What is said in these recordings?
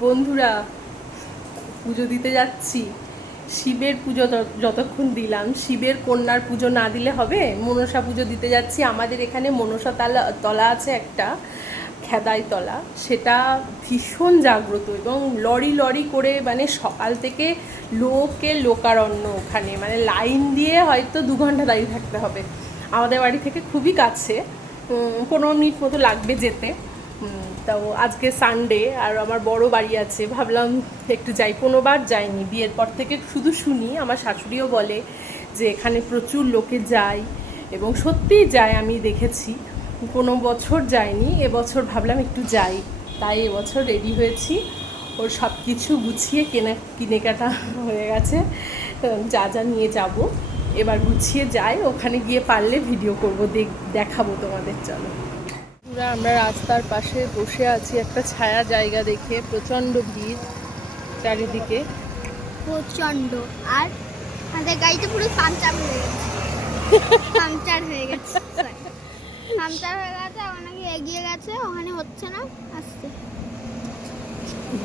বন্ধুরা, পুজো দিতে যাচ্ছি। শিবের পুজো যত- যতক্ষণ দিলাম, শিবের কন্যার পুজো না দিলে হবে? মনসা পুজো দিতে যাচ্ছি। আমাদের এখানে মনসা তলা তলা আছে একটা, খেদাই তলা। সেটা ভীষণ জাগ্রত এবং লরি লরি করে মানে সকাল থেকে লোকে লোকারণ্য ওখানে। মানে লাইন দিয়ে হয়তো দু ঘণ্টা দাঁড়িয়ে থাকতে হবে। আমাদের বাড়ি থেকে খুবই কাছে পনেরো মিনিট মতো লাগবে যেতে। তো আজকে সানডে আর আমার বড় বাড়ি আছে। ভাবলাম একটু যাই। কোনোবার যাইনি। বিয়ের পর থেকে শুধু শুনি। আমার শাশুড়িও বলে যে এখানে প্রচুর লোকে যায় এবং সত্যিই যায় আমি দেখেছি। কোনো বছর যাইনি। এবছর ভাবলাম একটু যাই। তাই এবছর রেডি হয়েছি। ওর সব কিছু গুছিয়ে কেনা, কিনেকাটা হয়ে গেছে। যা যা নিয়ে যাব। এবার গুছিয়ে যাই। ওখানে গিয়ে পারলে ভিডিও করব। দেখ, দেখাবো তোমাদের, চলো। পুরো আমরা রাস্তার পাশে বসে আছি একটা ছায়া জায়গা দেখে প্রচণ্ড ভিড় চারিদিকে। প্রচণ্ড আর আমাদের গাড়িটা পুরো পাংচার হয়ে গেছে। পাংচার হয়ে গেছে। পাংচার হয়ে গেছে নাকি এগিয়ে গেছে ওখানে হচ্ছে না আসছে।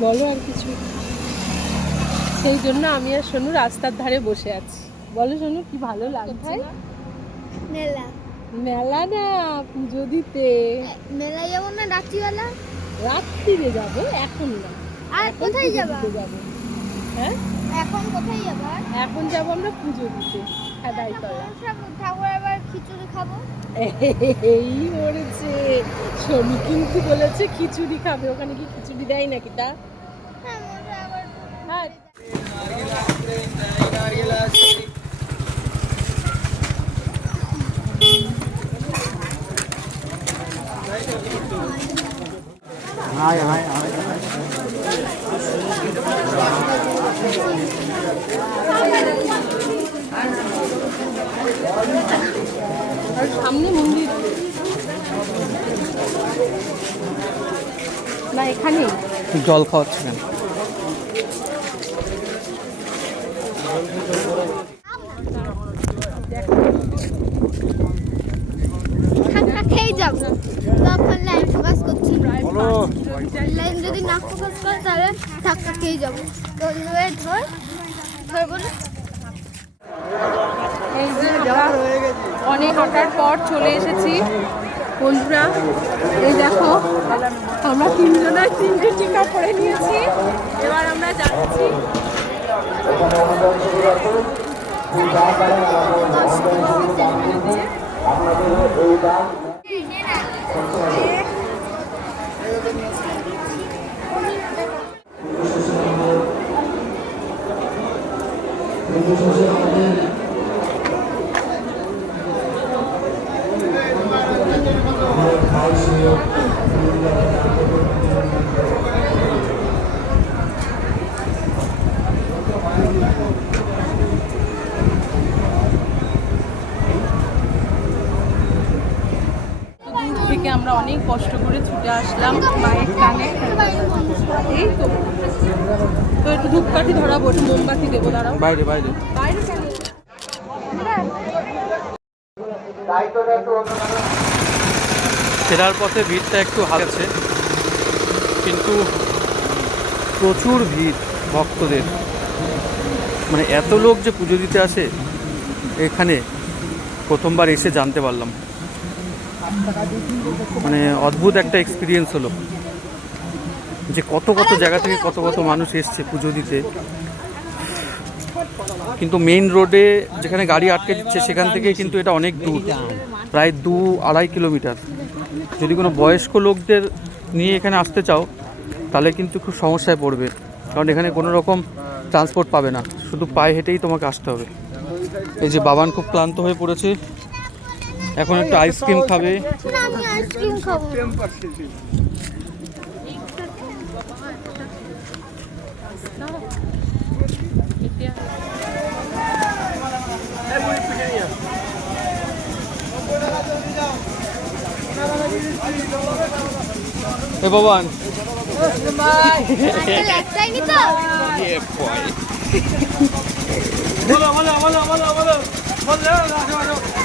বলো আর কিছু। সেই জন্য আমি আর সোনু রাস্তার ধারে বসে আছি। বলো সোনু কি ভালো লাগছে মেলা। মেলা না পুজো দিতে মেলা যাব না রাত্রিবেলা? রাত্রিরে যাব এখন না। আর কোথায় যাবা? যাব। হ্যাঁ? এখন কোথায় যাবা? এখন যাব আমরা পুজো দিতে খেদাইতলা ঠাকুর আবার খিচুড়ি খাব? এই মরেছে সোনু কিন্তু বলেছে খিচুড়ি খাবে ওখানে কি খিচুড়ি দেয় নাকি তা? হ্যাঁ আবার। হ্যাঁ। হাই হাই হাই সামনে মন্দির। না এখানেই জল খাওয়াচ্ছে কেন? খেয়ে যাব। করছি লাইন যদি না ফোকাস করে তাহলে ধাক্কা খেয়ে যাব। ধর। ধর বলে। এই যে আমরা অনেক হাঁটার পর চলে এসেছি। বন্ধুরা এই দেখো আমরা তিনজনের তিনটে টিকা করে নিয়েছি। এবার আমরা যাচ্ছি। দূর থেকে আমরা অনেক কষ্ট করে ছুটে আসলাম মায়ের টানে। এই তো। তো একটু ধূপকাঠি ধরাবো একটু মোমবাতি দেবো দাঁড়াও। বাইরে বাইরে। বাইরে কেন? ফেরার পথে ভিড়টা একটু হালছে কিন্তু প্রচুর ভিড় ভক্তদের। মানে এত লোক যে পুজো দিতে আসে এখানে প্রথমবার এসে জানতে পারলাম। মানে অদ্ভুত একটা এক্সপিরিয়েন্স হলো। যে কত কত জায়গা থেকে কত কত মানুষ এসছে পুজো দিতে। কিন্তু মেইন রোডে যেখানে গাড়ি আটকে দিচ্ছে, সেখান থেকে কিন্তু এটা অনেক দূর। প্রায় দু আড়াই কিলোমিটার। যদি কোনো বয়স্ক লোকদের নিয়ে এখানে আসতে চাও, তাহলে কিন্তু খুব সমস্যায় পড়বে। কারণ এখানে কোনো রকম ট্রান্সপোর্ট পাবে না। শুধু পায়ে হেঁটেই তোমাকে আসতে হবে। এই যে বাবান খুব ক্লান্ত হয়ে পড়েছে। এখন একটু আইসক্রিম খাবে। না আমি আইসক্রিম খাব। এ বাবান আজকাল একটাই নি তো। তোমার কেমন লাগছে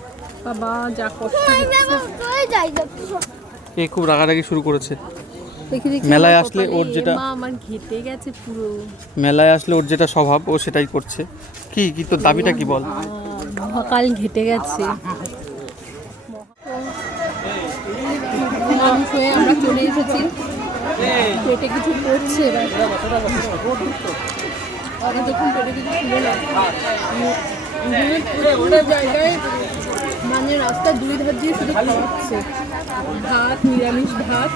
বাবা যা কষ্ট এ খুব রাগারাগি শুরু করেছে। মেলায় আসলে ওর যেটা- আমার ঘেটে গেছে পুরো। মেলায় আসলে ওর যেটা স্বভাব ও সেটাই করছে। কি কি তোর দাবিটা কি বল? মহাকাল ঘেটে গেছে। মানুষ হয়ে আমরা চলে এসেছি। পেটে কিছু পড়ছে এবার। আগে যখন পেটে কিছু ছিল না জায়গায় মানে রাস্তার দুই ধার দিয়ে শুধু খাওয়াচ্ছে। ভাত নিরামিষ ভাত।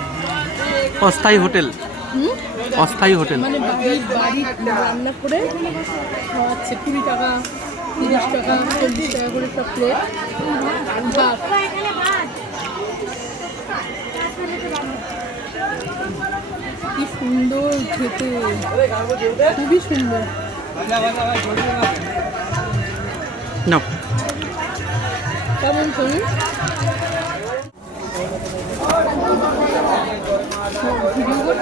অস্থায়ী হোটেল। হুম? অস্থায়ী হোটেল। মানে বাড়ির বাড়ি রান্না করে খাওয়াচ্ছে। কুড়ি টাকা তিরিশ টাকা চল্লিশ টাকা করে সব প্লেট ভাত। কি সুন্দর খেতে। খুবই সুন্দর। না কেমন তুমি? ভিডিও